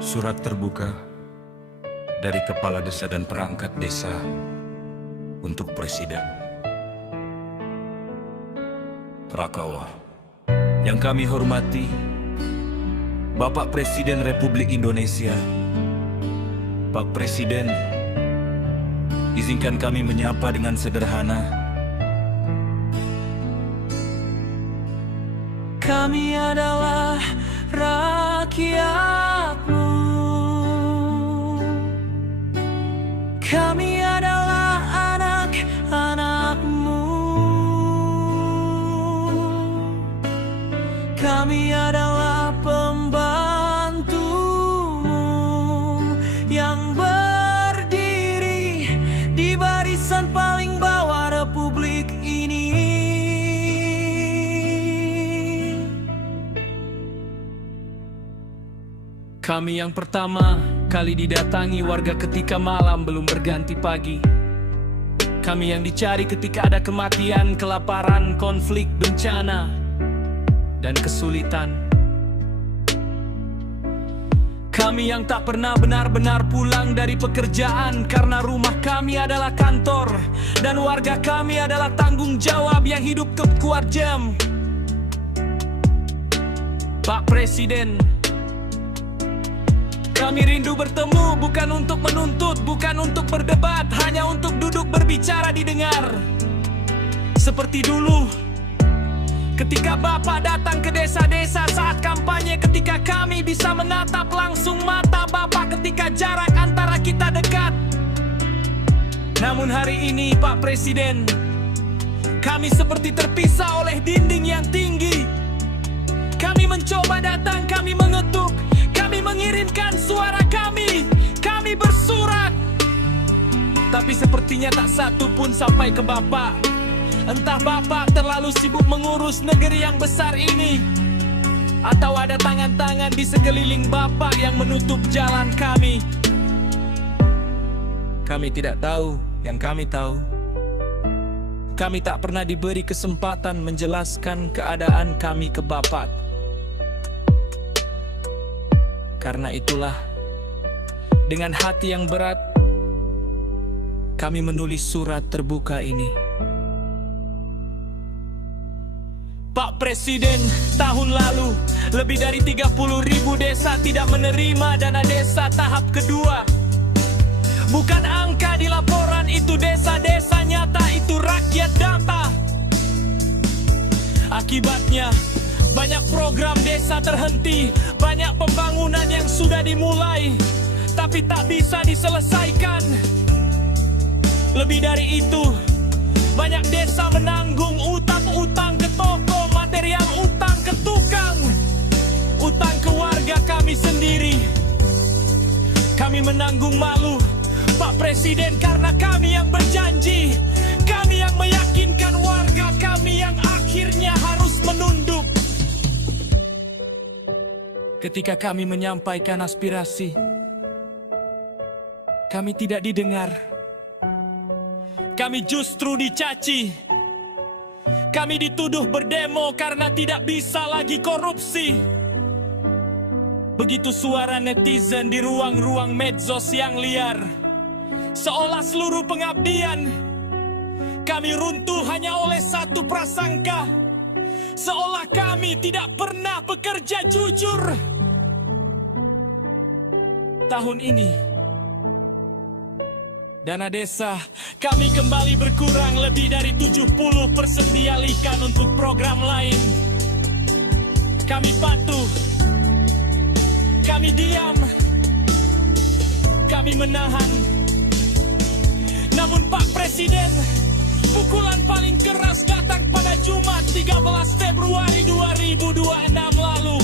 Surat terbuka dari Kepala Desa dan Perangkat Desa untuk Presiden. Rakawa, yang kami hormati, Bapak Presiden Republik Indonesia. Pak Presiden, izinkan kami menyapa dengan sederhana. Kami adalah rakyatmu. Kami adalah anak-anakmu. Kami adalah pembantumu yang berdiri di barisan paling bawah Republik ini. Kami yang pertama kali didatangi warga ketika malam belum berganti pagi. Kami yang dicari ketika ada kematian, kelaparan, konflik, bencana, dan kesulitan. Kami yang tak pernah benar-benar pulang dari pekerjaan karena rumah kami adalah kantor dan warga kami adalah tanggung jawab yang hidup kekuat jam. Pak Presiden, kami rindu bertemu, bukan untuk menuntut, bukan untuk berdebat, hanya untuk duduk berbicara didengar. Seperti dulu, ketika Bapak datang ke desa-desa saat kampanye, ketika kami bisa menatap langsung mata Bapak ketika jarak antara kita dekat. Namun hari ini, Pak Presiden, kami seperti terpisah oleh dinding yang tinggi. Kami mencoba datang, kami mengetuk, kami mengirimkan suara kami bersurat, tapi sepertinya tak satu pun sampai ke Bapak. Entah Bapak terlalu sibuk mengurus negeri yang besar ini, atau ada tangan-tangan di sekeliling Bapak yang menutup jalan kami. Kami tidak tahu, yang kami tahu, kami tak pernah diberi kesempatan menjelaskan keadaan kami ke Bapak. Karena itulah, dengan hati yang berat, kami menulis surat terbuka ini. Pak Presiden, tahun lalu, lebih dari 30.000 desa tidak menerima dana desa tahap kedua. Bukan angka di laporan, itu desa-desa nyata, itu rakyat data. Akibatnya, banyak program desa terhenti, banyak pembangunan yang sudah dimulai, tapi tak bisa diselesaikan. Lebih dari itu, banyak desa menanggung utang ke toko, material utang ke tukang, utang ke warga kami sendiri. Kami menanggung malu, Pak Presiden, karena kami yang berjanji, kami yang meyakinkan warga kami yang akhirnya harus menunduk. Ketika kami menyampaikan aspirasi, kami tidak didengar. Kami justru dicaci. Kami dituduh berdemo karena tidak bisa lagi korupsi. Begitu suara netizen di ruang-ruang medsos yang liar, seolah seluruh pengabdian kami runtuh hanya oleh satu prasangka, seolah kami tidak pernah bekerja jujur. Tahun ini, dana desa kami kembali berkurang, lebih dari 70% dialihkan untuk program lain. Kami patuh, kami diam, kami menahan. Namun Pak Presiden, pukulan paling keras datang pada Jumat 13 Februari 2026 lalu.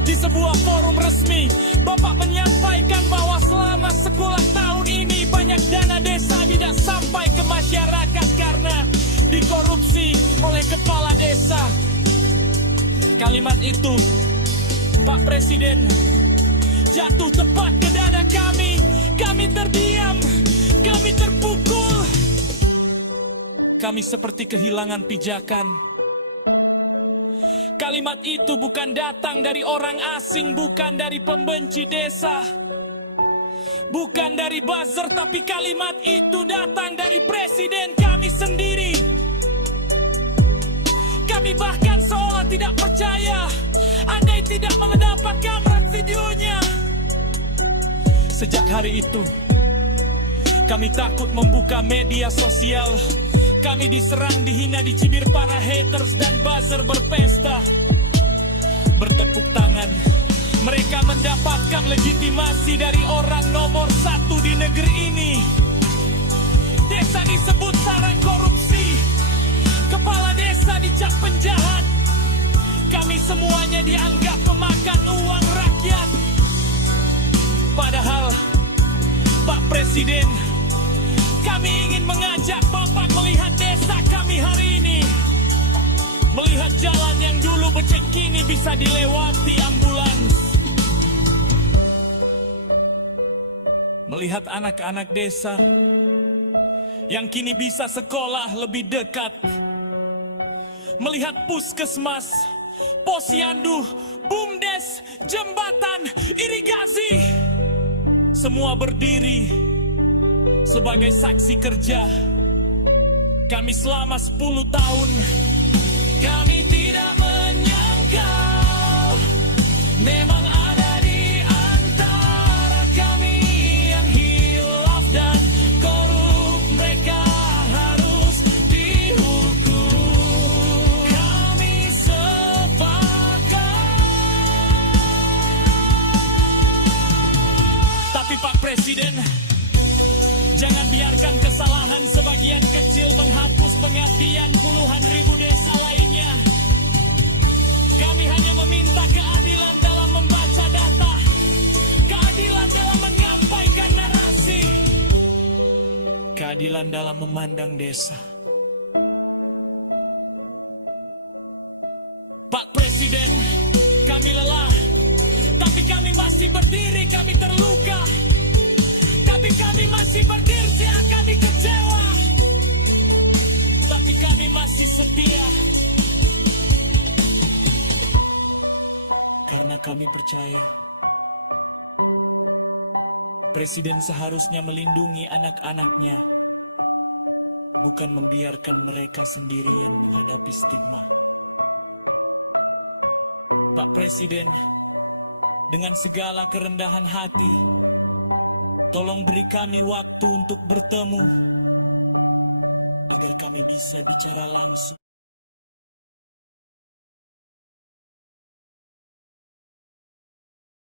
Di sebuah forum resmi, Bapak menyampaikan bahwa selama sekolah tahun ini banyak dana desa tidak sampai ke masyarakat karena dikorupsi oleh kepala desa. Kalimat itu, Pak Presiden, jatuh tepat ke dada kami. Kami terdiam, kami terpukul. Kami seperti kehilangan pijakan. Kalimat itu bukan datang dari orang asing, bukan dari pembenci desa, bukan dari buzzer, tapi kalimat itu datang dari presiden kami sendiri. Kami bahkan seolah tidak percaya andai tidak mendapat gambar videonya. Sejak hari itu, kami takut membuka media sosial. Kami diserang, dihina, dicibir para haters dan buzzer berpesta, bertepuk tangan. Mereka mendapatkan legitimasi dari orang nomor 1 di negeri ini. Desa disebut sarang korupsi, kepala desa dicap penjahat. Kami semuanya dianggap pemakan uang rakyat. Padahal, Pak Presiden, kami ingin mengajak Bapak melihat desa kami hari ini. Melihat jalan yang dulu becek kini bisa dilewati ambulans. Melihat anak-anak desa yang kini bisa sekolah lebih dekat. Melihat puskesmas, posyandu, bumdes, jembatan, irigasi, semua berdiri sebagai saksi kerja kami selama 10 tahun. Kami tidak menyangka memang ada di antara kami yang hilaf dan korup. Mereka harus dihukum. Kami sepakat. Tapi Pak Presiden, jangan biarkan kesalahan sebagian kecil menghapus pengabdian puluhan ribu desa lainnya. Kami hanya meminta keadilan dalam membaca data, keadilan dalam menyampaikan narasi, keadilan dalam memandang desa. Pak Presiden, kami lelah, tapi kami masih berdiri, kami terluka. Tapi kami masih berdiri, kami kecewa. Tapi kami masih setia. Karena kami percaya Presiden seharusnya melindungi anak-anaknya, bukan membiarkan mereka sendirian menghadapi stigma. Pak Presiden, dengan segala kerendahan hati, tolong beri kami waktu untuk bertemu, agar kami bisa bicara langsung.